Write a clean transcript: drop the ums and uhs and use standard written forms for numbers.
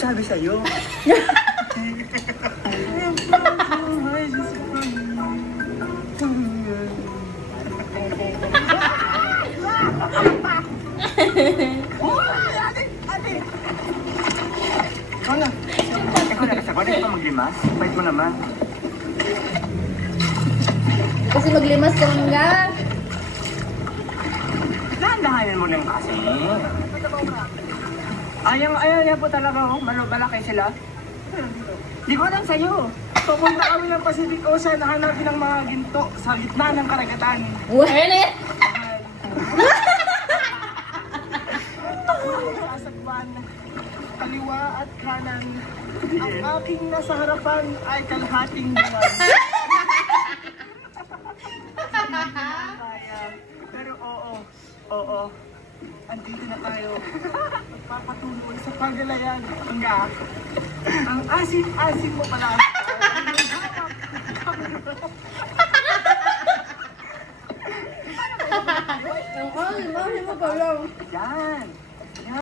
sabi sa'yo? Ate! Ikaw na. Ikaw na kasi ako. Hindi pa maglimas. Bait mo naman. Kasi maglimas ka nga. Dahan-dahanin mo lang kasi. Ayaw po talaga oh. Malaki sila. Di ko alam sa'yo. Pupunta kami ng Pacific Ocean, hanapin ang mga ginto sa gitna ng karagatan. Ano yan? Kasagpan, kaliwa at kanan. Ang aking nasa harapan ay kalahating buwan. Kaya, pero oo, andito na tayo. Magpapatuloy sa paglalayag. Ang asim-asim mo pala. Ang mo pa lang. Yan.